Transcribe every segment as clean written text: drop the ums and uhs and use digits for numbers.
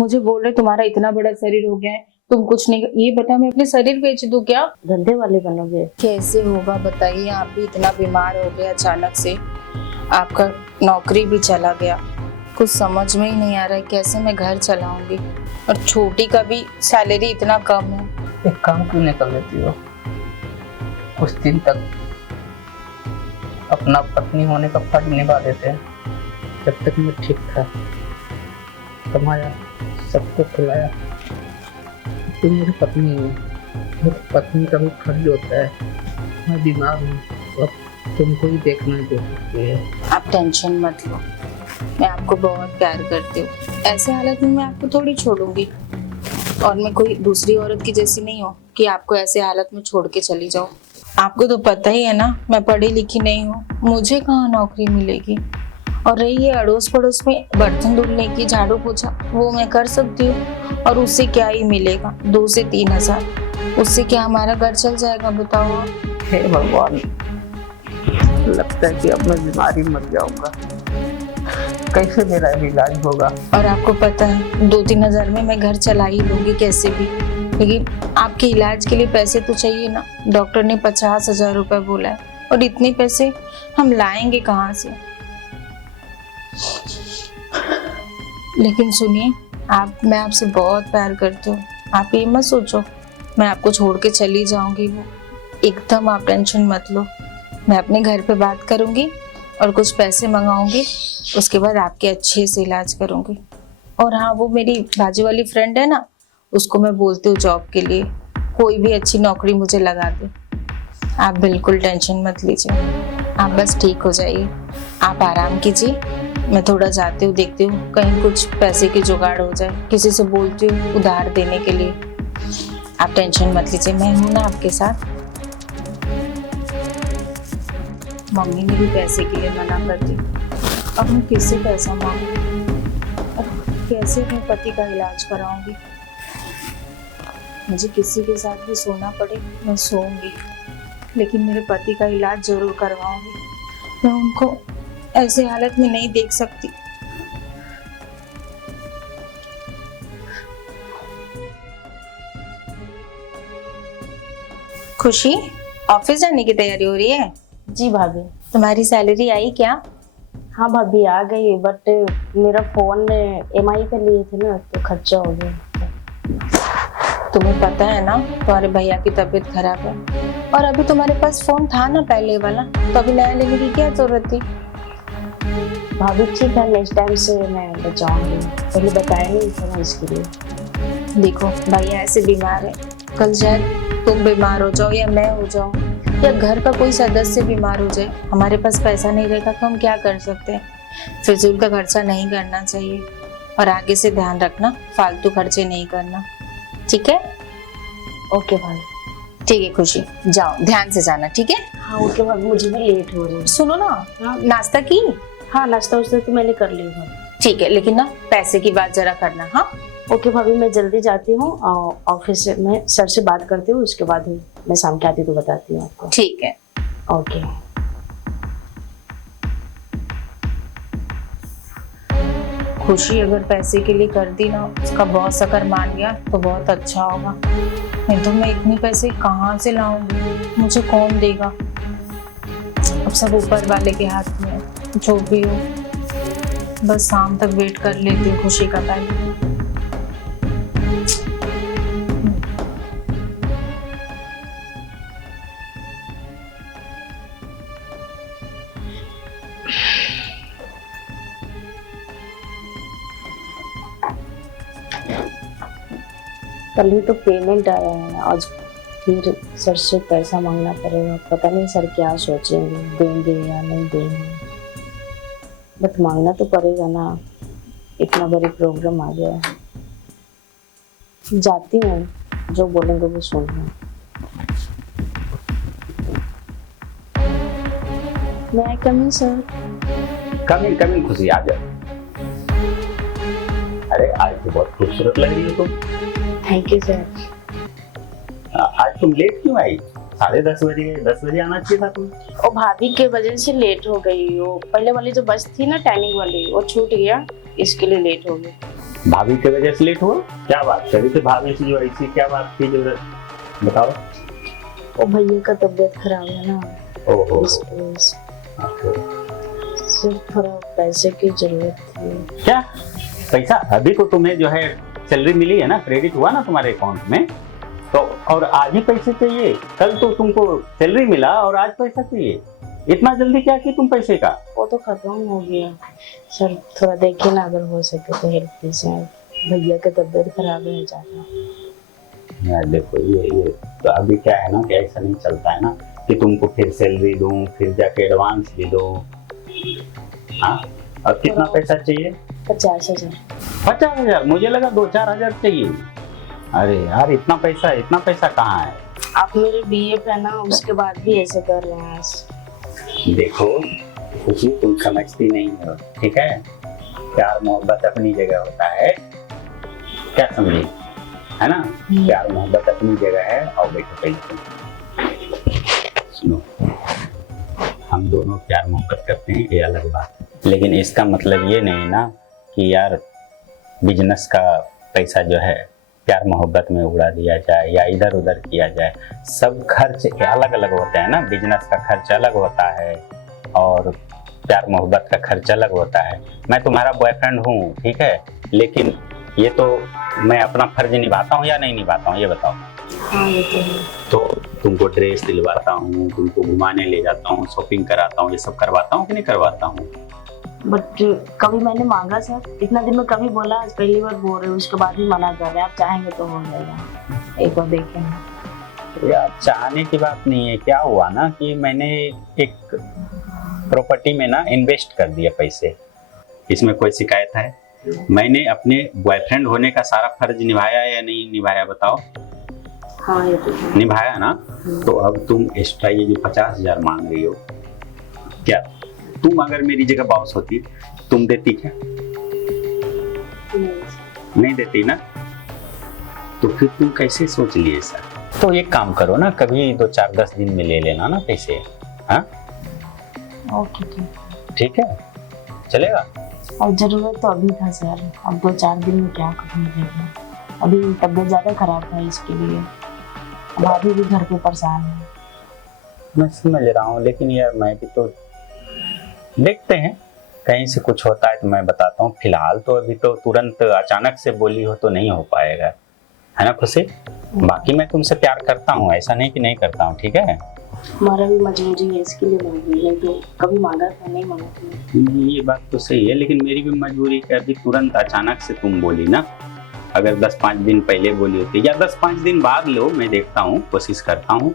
मुझे बोल रहे तुम्हारा इतना बड़ा शरीर हो गया है, तुम कुछ नहीं। ये बता मैं अपने शरीर बेच दूं क्या? धंधे वाले बनोगे? कैसे होगा बताइए, आप भी इतना बीमार हो गए अचानक से, आपका नौकरी भी चला गया, कुछ समझ में ही नहीं आ रहा है कैसे मैं घर चलाऊंगी, और छोटी का भी सैलरी इतना कम है। एक काम क्यों नहीं कर लेती हो? कुछ दिन तक अपना पत्नी होने का फर्ज निभा देते हैं। जब तक मैं ठीक था, कमाया, सबको खिलाया, तुम मेरी पत्नी हो। मेरी पत्नी का भी फर्ज होता है। मैं बीमार हूँ, अब तुमको ही देखना जरूरी है। आप टेंशन मत लो, मैं आपको बहुत प्यार करती हूँ। ऐसे हालत में मैं आपको थोड़ी छोड़ूंगी, और मैं कोई दूसरी औरत की जैसी नहीं हूँ कि आपको ऐसे हालत में छोड़ के चली जाऊँ। आपको तो पता ही है ना, मैं पढ़ी लिखी नहीं हूँ, मुझे कहाँ नौकरी मिलेगी। और रही ये अड़ोस पड़ोस में बर्तन धुलने की, झाड़ू पोछा, वो मैं कर सकती हूँ, और उससे क्या ही मिलेगा, 2 से 3 हजार, उससे क्या हमारा घर चल जाएगा बताओ आप? हे भगवान, लगता है कि अब मैं बीमारी मर जाऊंगा। कैसे मेरा इलाज होगा? और आपको पता है 2-3 हजार में मैं घर चला ही लूंगी कैसे भी, लेकिन आपके इलाज के लिए पैसे तो चाहिए ना। डॉक्टर ने 50,000 रुपए बोला है, और इतने पैसे हम लाएंगे कहाँ से? लेकिन सुनिए मैं आपसे बहुत प्यार करती हूँ, आप ये मत सोचो मैं आपको छोड़ के चली जाऊंगी। वो एकदम आप टेंशन मत लो, मैं अपने घर पे बात करूंगी और कुछ पैसे मंगाऊंगी, उसके बाद आपके अच्छे से इलाज करूंगी। और हाँ, वो मेरी बाजू वाली फ्रेंड है ना, उसको मैं बोलती हूँ जॉब के लिए कोई भी अच्छी नौकरी मुझे लगा दे। आप बिल्कुल टेंशन मत लीजिए, आप बस ठीक हो जाइए, आप आराम कीजिए। मैं थोड़ा जाती हूँ, देखती हूँ कहीं कुछ पैसे की जुगाड़ हो जाए, किसी से बोलती हूँ उधार देने के लिए। आप टेंशन मत लीजिए, मैं हूँ ना आपके साथ। मम्मी ने भी पैसे के लिए मना कर दी, अब मैं किससे पैसा मांगूं? अब कैसे अपने पति का इलाज कराऊंगी? मुझे किसी के साथ भी सोना पड़े मैं सोऊंगी, लेकिन मेरे पति का इलाज जरूर करवाऊंगी। मैं उनको ऐसे हालत में नहीं देख सकती। खुशी, ऑफिस जाने की तैयारी हो रही है? जी भाभी। तुम्हारी सैलरी आई क्या? हाँ भाभी आ गई, बट मेरा फोन EMI पे लिए थे ना, तो खर्चा हो गया। तुम्हें पता है ना तुम्हारे भैया की तबीयत खराब है, और अभी तुम्हारे पास फोन था ना पहले वाला, तो अभी नया लेने की क्या जरूरत थी? भाभी ठीक है, नेक्स्ट टाइम से मैं बचाऊंगी, पहले बताया नहीं था ना इसके लिए। देखो भैया ऐसे बीमार है, कल शायद तुम बीमार हो जाओ या मैं हो जाऊं, या घर का कोई सदस्य बीमार हो जाए, हमारे पास पैसा नहीं रहेगा तो हम क्या कर सकते हैं? फिजूल का खर्चा नहीं करना चाहिए, और आगे से ध्यान रखना फालतू खर्चे नहीं करना, ठीक है? ओके भाभी। ठीक है खुशी, जाओ ध्यान से जाना, ठीक है? हाँ ओके भाभी, मुझे भी लेट हो रही है। सुनो ना, नाश्ता की? हाँ नाश्ता वास्ता तो मैंने कर लिया भाभी। ठीक है, लेकिन ना पैसे की बात जरा करना। हाँ ओके भाभी, मैं जल्दी जाती हूँ, ऑफिस से मैं सर से बात करती हूँ, उसके बाद मैं शाम के आती तो बताती हूँ आपको। ठीक है। ओके। खुशी अगर पैसे के लिए कर दी ना, उसका बॉस अगर मान गया तो बहुत अच्छा होगा, नहीं तो मैं इतने पैसे कहाँ से लाऊंगी, मुझे कौन देगा? अब सब ऊपर वाले के हाथ में है, जो भी हो बस शाम तक वेट कर लेती हूँ खुशी का पहले। कल ही तो पेमेंट आया है, आज फिर सर से पैसा मांगना पड़ेगा। पता नहीं सर क्या सोचेंगे, देंगे या नहीं देंगे, बट मांगना तो पड़ेगा ना, इतना बड़ी प्रॉब्लम आ गया है। जाती हूँ, जो बोलेंगे वो सुनना। मैं आई कम इन सर? कमिंग खुशी, आ जाओ। अरे आज तो बहुत खूबसूरत लग रही हो तुम। Thank you sir. आज तुम लेट क्यों आई? 10:30 बजे गए, 10 बजे आना चाहिए था तुम। और भाभी के वजह से लेट हो गई। वो पहले वाली जो बस थी ना, टाइमिंग वाली, वो छूट गया, इसके लिए लेट हो गई। भाभी की वजह से लेट हुआ? क्या बात कर रही थी भाभी से, जो ऐसी क्या बात की जरूरत, बताओ। वो भैया का तबीयत खराब है ना, ओहो, इस वजह से सिर्फ थोड़ा पैसे की जरूरत थी। क्या पैसा? अभी तो तुम्हें जो है सैलरी मिली है ना, क्रेडिट हुआ ना तुम्हारे अकाउंट में, तो और आज ही पैसे चाहिए? कल तो तुमको सैलरी मिला और आज पैसा चाहिए? इतना जल्दी क्या की तुम पैसे का? वो तो खत्म हो गया सर, थोड़ा देखिए ना, अगर हो सके तो हेल्प कीजिए, भैया की तबीयत खराब है ज्यादा। यार देखो ये तो अभी क्या है ना कि ऐसा नहीं चलता है ना कि तुमको फिर सैलरी दूं, फिर जाके एडवांस भी दो। हाँ, और कितना पैसा चाहिए? 50,000। 50,000? मुझे लगा 2-4 हजार चाहिए। अरे यार, इतना पैसा कहाँ है? आप मेरे BF है ना, उसके बाद भी ऐसे कर रहे हैं। देखो खुशी, तुम समझती नहीं हो, ठीक है? प्यार मोहब्बत अपनी जगह होता है, क्या समझी, है ना? प्यार मोहब्बत अपनी जगह है। और देखो पैसे सुनो, हम दोनों प्यार मोहब्बत करते हैं, ये अलग बात है, लेकिन इसका मतलब ये नहीं ना कि यार बिजनेस का पैसा जो है प्यार मोहब्बत में उड़ा दिया जाए या इधर उधर किया जाए। सब खर्च अलग अलग होते हैं ना, बिजनेस का खर्च अलग होता है और प्यार मोहब्बत का खर्च अलग होता है। मैं तुम्हारा बॉयफ्रेंड हूँ, ठीक है, लेकिन ये तो मैं अपना फर्ज निभाता हूँ या नहीं निभाता हूँ, ये बताओ। हाँ ये तो है। तो तुमको ड्रेस दिलवाता हूँ, तुमको घुमाने ले जाता हूँ, शॉपिंग कराता हूँ, ये सब करवाता हूँ कि नहीं करवाता हूँ? बट कभी मैंने मांगा सर, इतना दिन में कभी बोला? आज पहली बार बोल रहे हो, उसके बाद भी मना कर रहे हैं। आप चाहेंगे तो हो जाएगा, एक बार देखें। यार चाहने की बात नहीं है, क्या हुआ ना कि मैंने एक प्रॉपर्टी में ना इन्वेस्ट कर दिया पैसे, इसमें कोई शिकायत है? मैंने अपने बॉयफ्रेंड होने का सारा फर्ज निभाया या नहीं निभाया, बताओ? हाँ ये तो है। निभाया ना? तो अब तुम एक्स्ट्रा ये जो 50,000 मांग रही हो, क्या तुम अगर मेरी जगह बॉस होती तुम देती क्या? नहीं देती ना? तो फिर तुम कैसे सोच लिए ऐसा? तो एक काम करो ना, कभी 2-4-10 दिन में ले लेना ना पैसे। हाँ ओके ठीक। ठीक है, चलेगा? और जरूरत तो अभी था सर, अब 2-4 दिन में क्या करूँगा? अभी तबीयत ज्यादा खराब है, इसके लिए भाभी भी घर पे परेशान है। मैं समझ रहा हूँ, लेकिन यार मैं भी तो देखते हैं, कहीं से कुछ होता है तो मैं बताता हूँ। फिलहाल तो अभी तो तुरंत अचानक से बोली हो तो नहीं हो पाएगा, है ना खुशी? बाकी मैं तुमसे प्यार करता हूँ, ऐसा नहीं कि नहीं करता हूँ, ठीक है? हमारा भी मजबूरी है, इसके लिए मांगी है, तो कभी मांगा था नहीं मांगा था। ये बात तो सही है, लेकिन मेरी भी मजबूरी है। अभी तुरंत अचानक से तुम बोली ना, अगर 10-5 दिन पहले बोली होती या 10-5 दिन बाद लो, मैं देखता हूँ, कोशिश करता हूँ,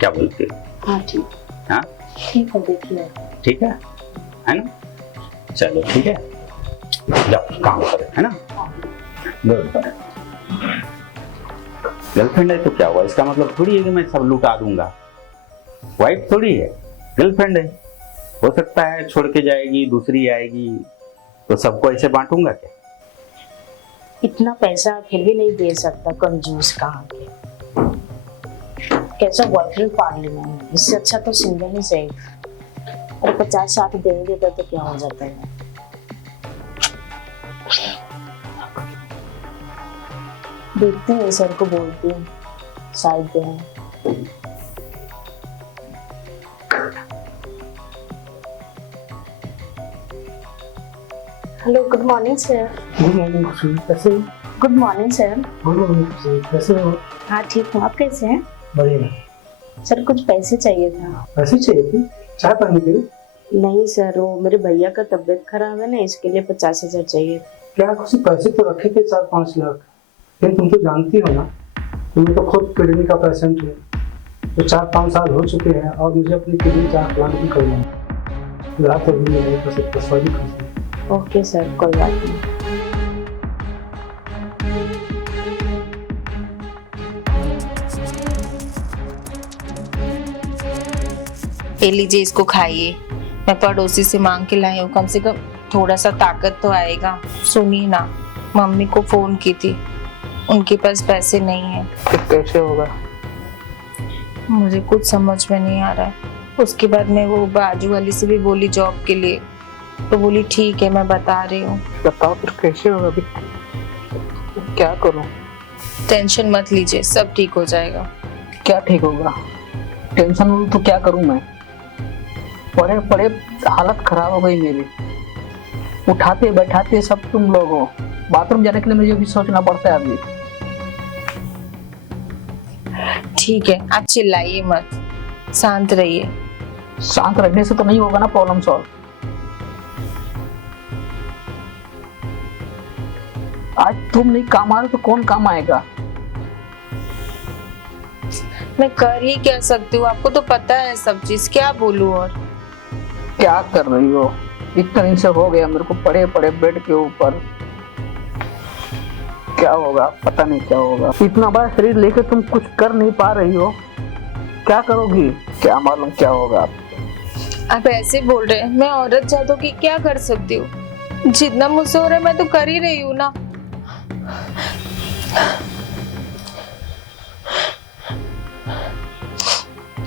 क्या बोलते हो? हाँ ठीक। हाँ ठीक है, देखिए। ठीक है ना? चलो ठीक है, जाओ काम करो, है ना? गर्लफ्रेंड है तो क्या हुआ, इसका मतलब थोड़ी है कि मैं सब लुटा दूंगा। वाइफ थोड़ी है, गर्लफ्रेंड है। हो सकता है छोड़ के जाएगी, दूसरी आएगी, तो सबको ऐसे बांटूंगा क्या? इतना पैसा फिर भी नहीं दे सकता, कंजूस कहाँ के। कैसा बॉयफ्रेंड पाल लेना है, इससे अच्छा तो सिंगल ही सही। और 50-60 दे देता तो क्या हो जाता है। देखते हैं, सर को बोलती हूँ, शायद दें। Hello, good morning sir. Good morning खुशी, कैसे हो? Good morning sir. Good morning खुशी, कैसे हो? हाँ ठीक हूँ, आप कैसे हैं? बढ़िया। सर कुछ पैसे चाहिए था। पैसे चाहिए थे? चाय पानी के लिए? नहीं सर, वो मेरे भैया का तबीयत खराब है ना, इसके लिए 50,000 चाहिए। क्या खुशी, पैसे तो रखे थे 4-5 लाख, लेकिन तुम तो जानती हो ना, तुम्हें तो खुद किडनी का पेशेंट है, तो 4-5 साल हो चुके हैं और मुझे अपनी किडनी ट्रांसप्लांट भी करना है। रात अभी नहीं कर सकता, सॉरी खुशी। ओके सर, कोई बात नहीं। ये लीजिए, इसको खाइए, मैं पड़ोसी से मांग के लाई हूँ, कम से कम थोड़ा सा ताकत तो आएगा। सुनिए ना, मम्मी को फोन की थी, उनके पास पैसे नहीं है। फिर कैसे होगा? मुझे कुछ समझ में नहीं आ रहा है। उसके बाद मैं वो बाजू वाली से भी बोली जॉब के लिए, तो बोली ठीक है मैं बता रही हूँ। बताओ फिर कैसे होगा? अभी क्या करूं? टेंशन मत लीजिए, सब ठीक हो जाएगा। क्या ठीक होगा? टेंशन हो तो क्या करूं मैं? पड़े पड़े हालत खराब हो गई मेरी। उठाते बैठाते सब तुम लोग हो। बाथरूम जाने के लिए मुझे भी सोचना पड़ता है अभी। ठीक है, आप चिल्लाइए मत, शांत रहिए। शांत रहने से तो नहीं होगा ना प्रॉब्लम सॉल्व। आज तुम नहीं काम आ रहे तो कौन काम आएगा? मैं कर ही क्या सकती हूँ, आपको तो पता है सब चीज, क्या बोलूं और। क्या कर रही हो? इतना दिन से हो गया मेरे को पड़े पड़े बेड के ऊपर। क्या होगा पता नहीं क्या होगा। इतना बड़ा शरीर लेकर तुम कुछ कर नहीं पा रही हो, क्या करोगी? क्या मालूम क्या होगा। आप ऐसे बोल रहे हैं, मैं औरत जातों की क्या कर सकती हूँ? जितना मुझसे हो रहा है मैं तो कर ही रही हूँ ना।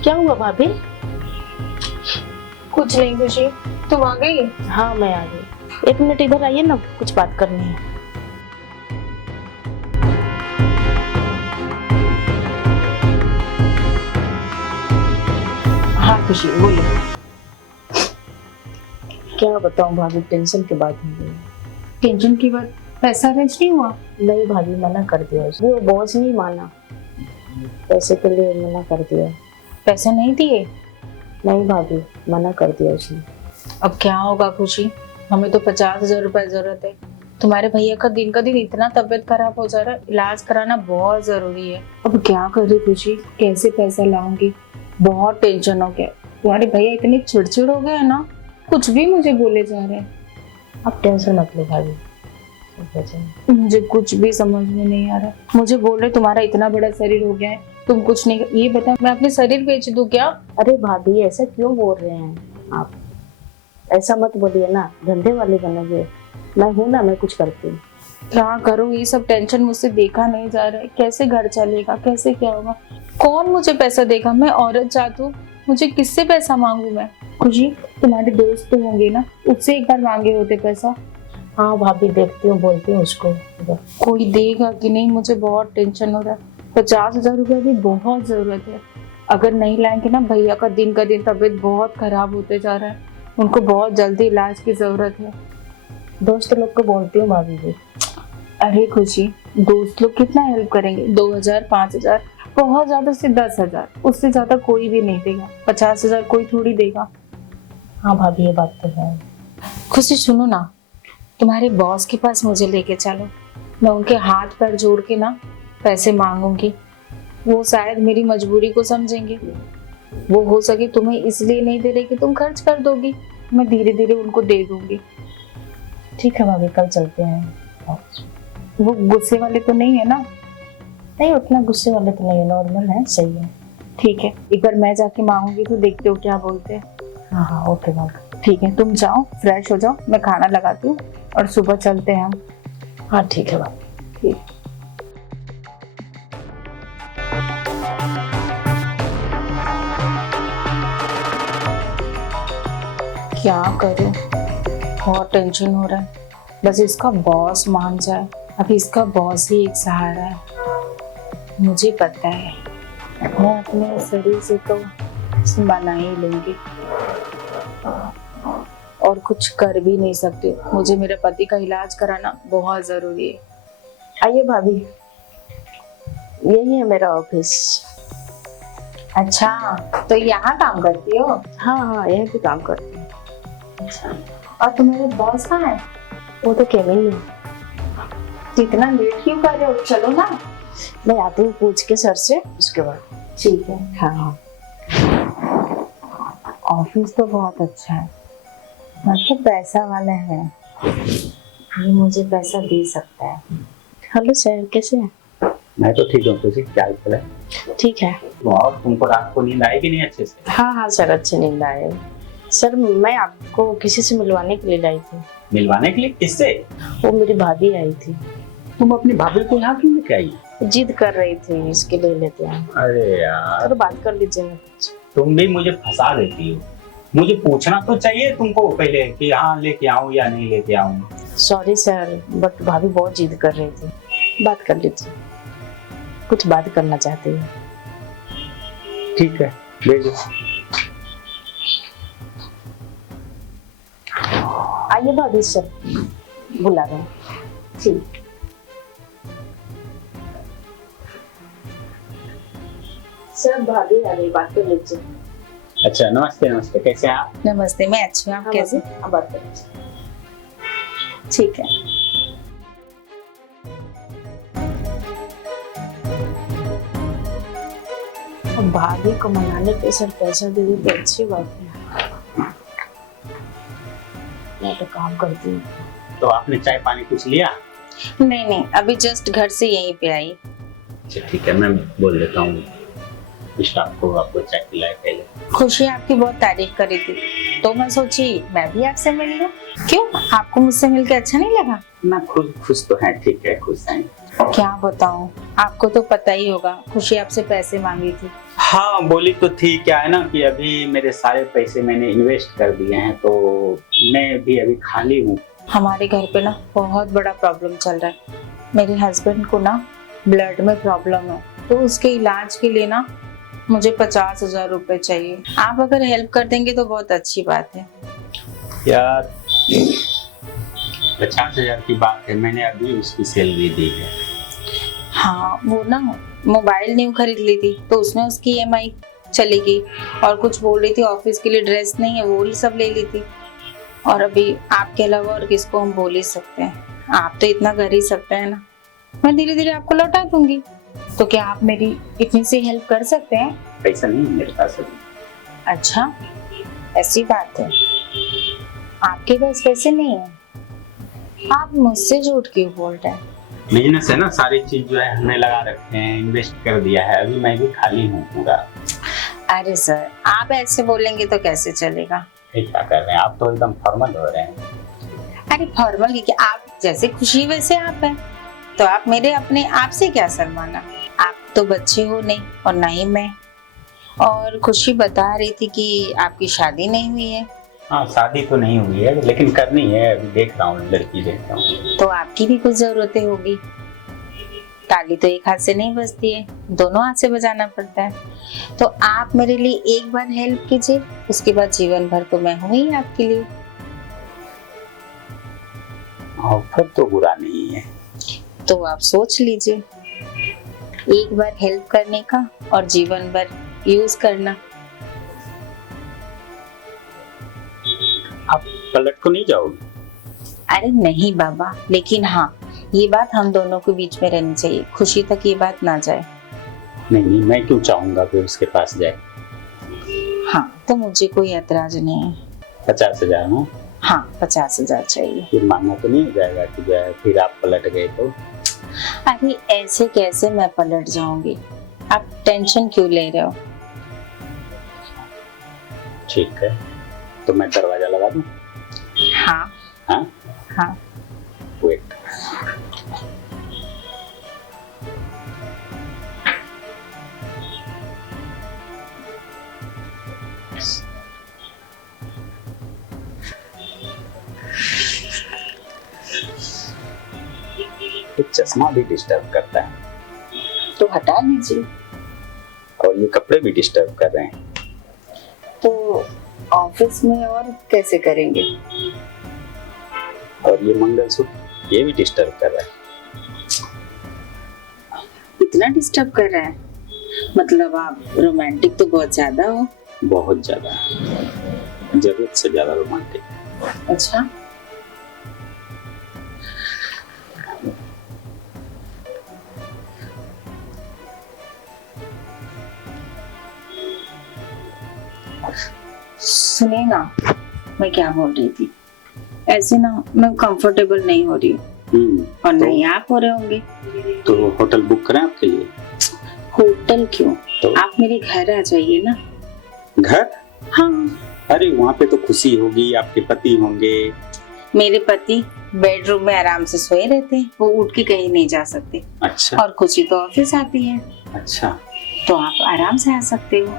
क्या हुआ भाभी? कुछ नहीं खुशी, तुम आ गई? हाँ मैं आ गई। 1 मिनट इधर आइए ना, कुछ बात करनी है। हाँ खुशी बोलिए। क्या बताऊं भाभी, टेंशन की बात हो गई। टेंशन की बात? पैसा अरेंज नहीं हुआ? नहीं भाभी, मना कर दिया उसने। वो बॉस नहीं माना, पैसे के लिए मना कर दिया। पैसे नहीं दिए? नहीं भाभी, मना कर दिया उसने। अब क्या होगा खुशी, हमें तो 50,000 रुपए जरूरत है। तुम्हारे भैया का दिन इतना तबीयत खराब हो जा रहा है, इलाज कराना बहुत जरूरी है। अब क्या करूँ खुशी, कैसे पैसा लाऊंगी? बहुत टेंशन हो गया। तुम्हारे भैया इतने चिड़चिड़ हो गए हैं ना, कुछ भी मुझे बोले जा रहे हैं। आप टेंशन मत लो भाभी। मुझे कुछ भी समझ में नहीं आ रहा। मुझे बोल रहे तुम्हारा इतना बड़ा शरीर हो गया है, तुम कुछ नहीं। ये बता, मैं अपने शरीर बेच दूं क्या? अरे भाभी ऐसा क्यों बोल रहे हैं आप? ऐसा मत बोलिए ना, धंधे वाले बनोगे। मैं हूं ना, मैं कुछ करती हूँ। क्या करूँ, ये सब टेंशन मुझसे देखा नहीं जा रहा है। कैसे घर चलेगा, कैसे क्या होगा? कौन मुझे पैसा देगा? मैं औरत जात हूँ, मुझे किससे पैसा मांगू मैं? खुशी, तुम्हारे दोस्त तो होंगे ना, उससे एक बार मांगे होते पैसा। हाँ भाभी, देखती हूँ, बोलती हूँ उसको। कोई देगा कि नहीं, मुझे बहुत टेंशन हो रहा है। 50,000 रुपये भी बहुत जरूरत है। अगर नहीं लाएंगे ना, भैया का दिन तबीयत बहुत खराब होते जा रहा है, उनको बहुत जल्दी इलाज की जरूरत है। दोस्त लोग को बोलती हूँ भाभी जी। अरे खुशी, दोस्त लोग कितना हेल्प करेंगे? 2,000 5,000, बहुत ज्यादा से 10,000, उससे ज्यादा कोई भी नहीं देगा। 50,000 कोई थोड़ी देगा। हाँ भाभी, ये बात तो है। खुशी सुनो ना, तुम्हारे बॉस के पास मुझे लेके चलो। मैं उनके हाथ पैर जोड़ के ना पैसे मांगूंगी, वो शायद मेरी मजबूरी को समझेंगे। वो हो सके तुम्हें इसलिए नहीं दे रहे कि तुम खर्च कर दोगी, मैं धीरे धीरे उनको दे दूंगी। ठीक है भाभी, कल चलते हैं। वो गुस्से वाले तो नहीं है ना? नहीं, उतना गुस्से वाले तो नहीं है, नॉर्मल है, सही है। ठीक है, एक बार मैं जाके मांगूंगी तो देखते हो क्या बोलते हैं। हाँ हाँ ओके भाभी। ठीक है, तुम जाओ फ्रेश हो जाओ, मैं खाना लगाती हूँ और सुबह चलते हैं हम। हाँ ठीक है भाभी। ठीक। क्या करूं, बहुत टेंशन हो रहा है। बस इसका बॉस मान जाए, अभी इसका बॉस ही एक सहारा है। मुझे पता है मैं अपने शरीर से तो बना ही लूंगी और कुछ कर भी नहीं सकती। मुझे मेरे पति का इलाज कराना बहुत जरूरी है। आइए भाभी, यही है मेरा ऑफिस। अच्छा, तो यहाँ काम करती हो? हाँ हाँ, यहीं पे काम करती हूँ। अच्छा, और तुम्हारे बॉस कहाँ है? वो तो केबिन में। तो इतना लेट क्यों कर रहे हो? चलो ना। मैं आती हूँ पूछ के सर से, उसके बाद। ठीक है। हाँ, ऑफिस तो बहुत अच्छा है, मतलब पैसा वाला है, ये मुझे पैसा दे सकता है। हेलो सर, कैसे हैं? मैं तो ठीक हूँ। तुझे क्या हाल है? ठीक है। और तुमको रात को नींद आएगी नहीं अच्छे से? हाँ हाँ सर, अच्छे नींद आए। सर मैं आपको किसी से मिलवाने के लिए लाई थी। मिलवाने के लिए? किससे? वो मेरी भाभी आई थी। तुम अपनी भाभी को यहाँ क्यों लेके आई? जिद कर रही थी, इसके लिए लेते हैं। अरे यार, सर बात कर लीजिए ना। तुम भी मुझे फंसा देती हो। मुझे पूछना तो चाहिए तुमको पहले कि हाँ लेके आऊं या नहीं लेके आऊं। सॉरी सर, बट भाभी बहुत जिद कर रही थी। बात कर लीजिए, कुछ बात करना चाहते हैं। ठीक है, भेजो। आइए भाभी, सर बुला रहे हैं। ठीक। सर भाभी आ गई, बात कर लीजिए। अच्छा, नमस्ते नमस्ते, कैसे हैं आप? नमस्ते, मैं अच्छी हूँ, आप कैसे? आप बात कर लीजिए। ठीक है। अब भाभी को मनाने पे सर पैसा दे दी तो अच्छी बात है। मैं तो काम करती हूँ। तो आपने चाय पानी कुछ लिया? नहीं नहीं, अभी जस्ट घर से यहीं पे आई। अच्छा ठीक है, मैं बोल देता हूँ स्टाफ को आपको चाय पिलाए पहले। खुशी आपकी बहुत तारीफ करी थी, तो मैं सोची मैं भी आपसे मिल लूं। क्यों, आपको मुझसे मिलकर अच्छा नहीं लगा? ना खुश तो है, ठीक है, खुश हैं। क्या बताऊं, आपको तो पता ही होगा, खुशी आपसे पैसे मांगी थी। हाँ बोली तो थी, क्या है ना कि अभी मेरे सारे पैसे मैंने इन्वेस्ट कर दिए हैं, तो मैं भी अभी खाली हूँ। हमारे घर पे ना बहुत बड़ा प्रॉब्लम चल रहा है। मेरे हस्बैंड को ना ब्लड में प्रॉब्लम है, तो उसके इलाज के लिए ना मुझे 50,000 रुपए चाहिए। आप अगर हेल्प कर देंगे तो बहुत अच्छी बात है। यार 50,000 की बात है, मैंने अभी उसकी सैलरी दी है। हाँ, वो ना मोबाइल न्यू खरीद ली थी, तो उसमें उसकी EMI चली गई, और कुछ बोल रही थी ऑफिस के लिए ड्रेस नहीं है, वो ही सब ले ली थी। और अभी आपके अलावा और किसको हम बोल ही सकते हैं, आप तो इतना कर ही सकते हैं ना। मैं धीरे धीरे आपको लौटा दूंगी, तो क्या आप मेरी इतनी सी हेल्प कर सकते हैं? पैसा नहीं है मेरे पास अभी। अच्छा, ऐसी बात है, आपके पास पैसे नहीं है? आप मुझसे झूठ क्यों बोल रहे हैं? बिजनेस है ना, सारी चीज जो है हमने लगा रखे हैं, इन्वेस्ट कर दिया है, अभी मैं भी खाली हूँ पूरा। अरे सर, आप ऐसे बोलेंगे तो कैसे चलेगा? ये क्या कर रहे हैं आप, तो एकदम फॉर्मल हो रहे हैं। अरे फॉर्मल की क्या, आप जैसे खुशी वैसे आप हैं, तो आप मेरे अपने आप से क्या शर्माना। आप तो बच्चे हो नहीं, और ना ही मैं। और खुशी बता रही थी कि आपकी शादी नहीं हुई है। हाँ शादी तो नहीं हुई है, लेकिन करनी है, अभी देख रहा हूँ, लड़की देख रहा हूँ। तो आपकी भी कुछ जरूरतें होगी। ताली तो एक हाथ से नहीं बजती है, दोनों हाथ से बजाना पड़ता है। तो आप मेरे लिए एक बार हेल्प कीजिए, उसके बाद जीवन भर तो मैं हूँ ही आपके लिए। ऑफर तो बुरा नहीं है। तो आप सोच लीजिए, एक बार हेल्प करने का और जीवन भर यूज करना। आप पलट को नहीं जाओगे? अरे नहीं बाबा, लेकिन हाँ, ये बात हम दोनों के बीच में रहनी चाहिए, खुशी तक ये बात ना जाए। नहीं, मैं क्यों चाहूंगा कि उसके पास जाए। हाँ, तो मुझे कोई ऐतराज नहीं है। 50,000 ना? हाँ, 50,000 चाहिए। फिर मानना तो नहीं हो जाएगा कि जो है फिर आप पलट गए तो? अरे ऐसे कैसे मैं पलट जाऊंगी, आप टेंशन क्यों ले रहे हो? ठीक है, तो मैं दरवाजा लगा दूं? हाँ हाँ हाँ। वेट। ये चश्मा भी डिस्टर्ब करता है, तो हटा लीजिए। और ये कपड़े भी डिस्टर्ब कर रहे हैं। तो ऑफिस में और कैसे करेंगे? और ये मंगलसूत्र, ये भी डिस्टर्ब कर रहा है। इतना डिस्टर्ब कर रहा है? मतलब आप रोमांटिक तो बहुत ज्यादा हो। बहुत ज्यादा, जरूरत से ज्यादा रोमांटिक। अच्छा, सुनिए ना, मैं क्या बोल रही थी, ऐसे ना मैं कंफर्टेबल नहीं हो रही हूँ, और नहीं आप हो रहे होंगे। तो होटल बुक करें आपके लिए? होटल क्यों, तो आप मेरे घर आ जाइए ना। घर? हाँ, अरे वहाँ पे तो खुशी होगी, आपके पति होंगे। मेरे पति बेडरूम में आराम से सोए रहते हैं, वो उठ के कहीं नहीं जा सकते। अच्छा और खुशी तो ऑफिस आती है, अच्छा तो आप आराम से आ सकते हो।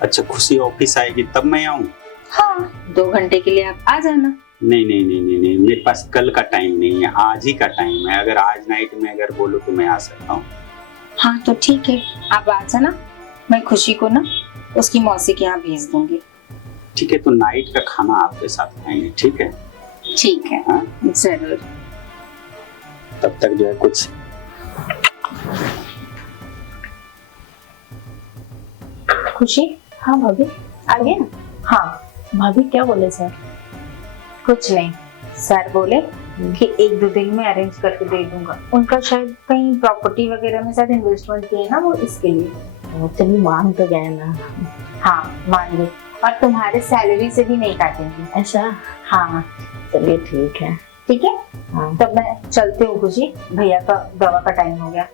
अच्छा, खुशी ऑफिस आएगी तब मैं आऊँ? हाँ, 2 घंटे के लिए आप आ जाना। नहीं नहीं नहीं नहीं नहीं, मेरे पास कल का टाइम नहीं है, आज ही का टाइम है। अगर आज नाइट में अगर बोलो तो मैं आ सकता हूँ। हाँ तो ठीक है, आप आ जाना। मैं खुशी को ना उसकी मौसी के यहाँ भेज दूंगी। ठीक है, तो नाइट का खाना आपके साथ खाएंगे, ठीक है? ठीक है, हाँ, जरूर। तब तक जो है कुछ खुशी, हाँ भाभी। आ गया? हाँ, भाभी क्या बोले सर? कुछ नहीं। सर बोले कि 1-2 दिन में अरेंज करके दे दूंगा। उनका शायद कहीं प्रॉपर्टी वगैरह में शायद इन्वेस्टमेंट किए ना, वो इसके लिए। चलिए मान तो गए ना। हाँ मान गए, और तुम्हारे सैलरी से भी नहीं काटेंगे। ऐसा? हाँ चलिए ठीक है। ठीक है, हाँ तब मैं चलती हूँ खुशी, भैया का दवा का टाइम हो गया।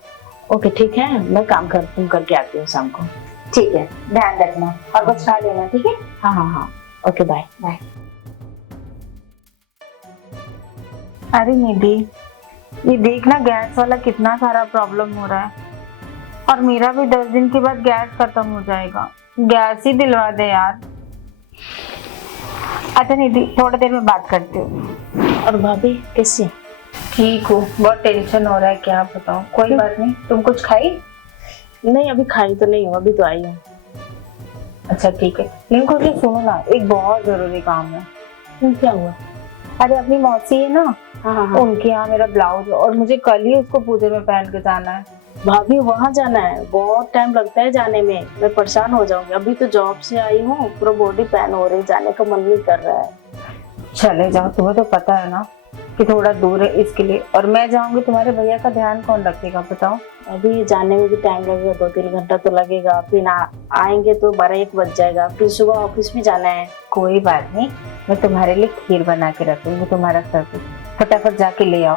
ओके ठीक है, मैं काम करके आती हूँ शाम को। ठीक है, ध्यान रखना और कुछ खा लेना, ठीक है? हाँ हाँ हाँ, ओके बाय। बाय। अरे निधि, ये देखना गैस वाला कितना सारा प्रॉब्लम हो रहा है, और मेरा भी 10 दिन के बाद गैस खत्म हो जाएगा। गैस ही दिलवा दे यार। अच्छा निधि, थोड़ी देर में बात करती हूँ। और भाभी कैसी? ठीक हूँ, बहुत टेंशन हो रहा है, क्या बताऊँ। कोई बात नहीं, तुम कुछ खाई? नहीं अभी खाई तो नहीं हूँ, अभी तो आई हूँ। अच्छा ठीक है, लेकिन कुछ सुनो ना, एक बहुत जरूरी काम है। क्या हुआ? अरे अपनी मौसी है ना, हाँ हाँ हाँ। उनके यहाँ मेरा ब्लाउज, और मुझे कल ही उसको पूजे में पहन के जाना है। भाभी वहाँ जाना है? बहुत टाइम लगता है जाने में, मैं परेशान हो जाऊंगी। अभी तो जॉब से आई हूँ, पूरा बॉडी पेन हो रही, जाने का मन नहीं कर रहा है। चले जाओ, तुम्हें तो पता है ना कि थोड़ा दूर है इसके लिए, और मैं जाऊंगी तुम्हारे भैया का ध्यान कौन रखेगा बताओ? अभी जाने में भी टाइम लगेगा, 2-3 घंटा तो लगेगा। फिर आएंगे तो 12-1 बज जाएगा, फिर सुबह ऑफिस भी जाना है। कोई बात नहीं, मैं तुम्हारे लिए खीर बना के रखूंगी तुम्हारा सर पे, फटाफट जाके ले आओ,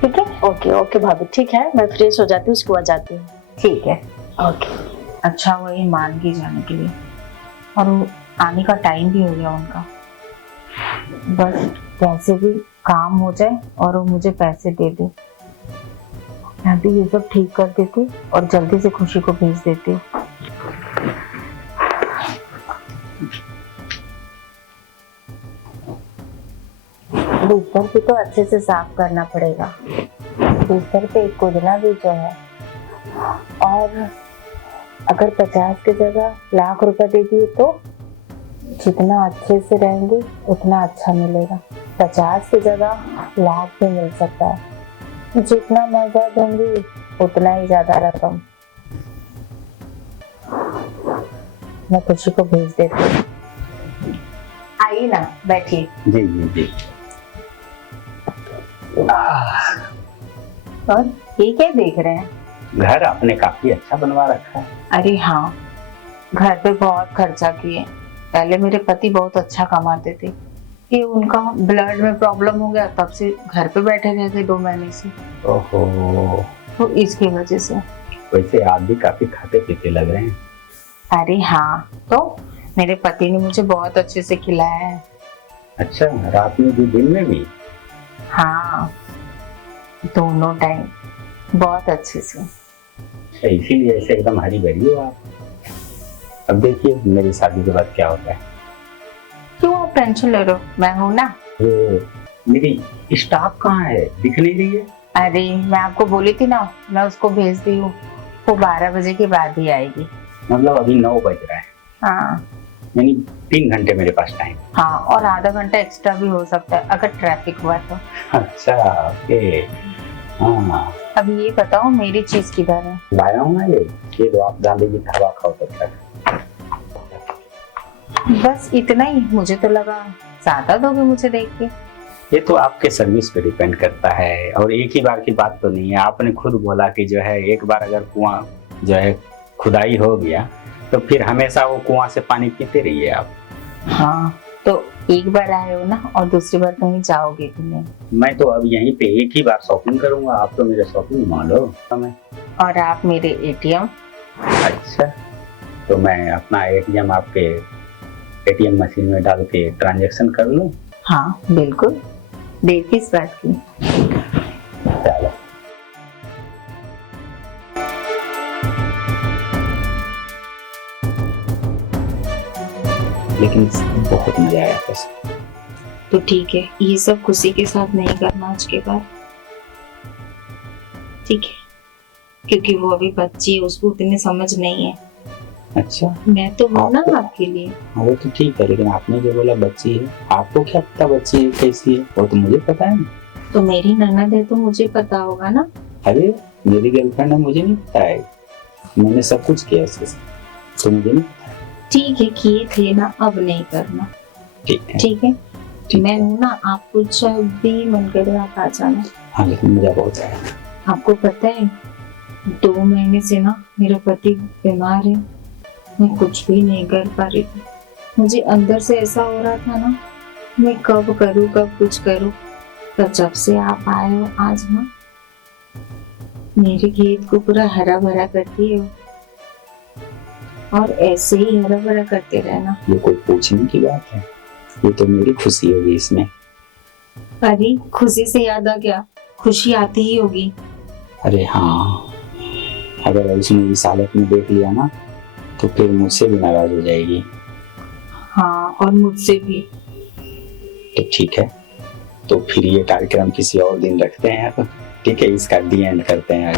ठीक है? ओके ओके भाभी, ठीक है, मैं फ्रेश हो जाती हूँ, उसके बाद जाती हूँ। ठीक है। ओके। अच्छा वही मान के जाने के लिए, और वो आने का टाइम भी हो गया उनका। बस कैसे भी काम हो जाए और वो मुझे पैसे दे दे, मैं भी ये सब ठीक कर देती और जल्दी से खुशी को भेज देती। बिस्तर भी तो अच्छे से साफ करना पड़ेगा, बिस्तर पे एक कुदना भी जो है। और अगर 50 की जगह लाख रुपए दे दिए तो जितना अच्छे से रहेंगे उतना अच्छा मिलेगा। 50 की जगह लाख भी मिल सकता है, जितना मजा दूंगी उतना ही ज्यादा रकम। मैं खुशी को भेज देती हूँ। आइए ना, बैठिए। जी जी जी। और ये क्या देख रहे हैं? घर आपने काफी अच्छा बनवा रखा है। अरे हाँ, घर पे बहुत खर्चा किए। पहले मेरे पति बहुत अच्छा कमाते थे, ये उनका ब्लड में प्रॉब्लम हो गया, तब से घर पे बैठे रहते 2 महीने से। ओहो, तो इसकी वजह से। वैसे आप भी काफी खाते पीते लग रहे हैं। अरे हाँ, तो मेरे पति ने मुझे बहुत अच्छे से खिलाया है। अच्छा, रात में भी दिन में भी? हाँ, दोनों टाइम बहुत अच्छे से। अच्छा, इसीलिए ऐसे एकदम हरी भरी हो आप। अब देखिए मेरी शादी के बाद क्या होता है। क्यों आप टेंशन ले रहे हो, मैं हूँ ना। वो मेरी स्टाफ कहाँ है, दिख नहीं रही है? अरे मैं आपको बोली थी ना, मैं उसको भेज दी हूँ, वो 12 बजे के बाद ही आएगी। मतलब अभी 9 बज रहा है, हाँ यानी 3 घंटे मेरे पास टाइम। हाँ, और आधा घंटा एक्स्ट्रा भी हो सकता है अगर ट्रैफिक हुआ तो। अच्छा ओके। हाँ, अब ये बताओ मेरी चीज किधर है? लाया हूँ ना ये लो, आप गांधी जी का हवा खाओ तब तक। बस इतना ही? मुझे तो लगा ज्यादा दोगे मुझे देख के। ये तो आपके सर्विस पे डिपेंड करता है, और एक ही बार की बात तो नहीं है। आपने खुद बोला कि जो है एक बार अगर कुआं जो है खुदाई हो गया तो फिर हमेशा वो कुआं से पानी पीते रहिए आप। हाँ, तो एक बार आए हो ना, और दूसरी बार कहीं जाओगे कि नहीं? मैं तो अब यहीं पे एक ही बार शॉपिंग करूंगा, आप तो मेरे शॉपिंग मॉल हो समय। और आप मेरे एटीएम। अच्छा, तो मैं अपना एटीएम आपके एटीएम मशीन में डाल के ट्रांजैक्शन कर लूं? हाँ बिल्कुल, देर किस बात की। चलो। लेकिन बहुत मजा आया बस। तो ठीक है, ये सब खुशी के साथ नहीं करना आज के बाद, ठीक है? क्योंकि वो अभी बच्ची है, उसको उतनी समझ नहीं है। अच्छा, मैं तो हूँ ना आपके लिए। हाँ वो तो ठीक है, लेकिन आपने जो बोला बच्ची है, आपको क्या पता बच्ची है कैसी है? वो तो मुझे पता है ना। तो मेरी ननद है तो मुझे पता होगा ना। अरे मेरी गर्लफ्रेंड है, मुझे नहीं पता है, मैंने सब कुछ किया उसके साथ, तो मुझे नहीं पता। ठीक है, किए थे ना, अब नहीं करना, ठीक है, ठीक है? ठीक मैं है। हूँ ना, आपको जब भी मन करे आप आ जाना। हाँ लेकिन मजा बहुत आया। आपको पता है 2 महीने से ना मेरा पति बीमार है, मैं कुछ भी नहीं कर पा रही थी। मुझे अंदर से ऐसा हो रहा था ना, मैं कब करूँ कब कुछ करूँ, पर जब से आप आए हो आज ना, मेरे खेत को पूरा हरा भरा कर दिए हो, और ऐसे ही हरा भरा करते रहना। ये कोई पूछने की बात है? ये तो मेरी खुशी होगी इसमें। अरे खुशी से याद आ गया, खुशी आती ही होगी। अरे हाँ, अगर उसने इस हालत में देख लिया ना तो फिर मुझसे भी नाराज हो जाएगी। हाँ, और मुझसे भी। तो ठीक है, तो फिर ये कार्यक्रम किसी और दिन रखते हैं। अब ठीक है, इसका डी एंड करते हैं आज।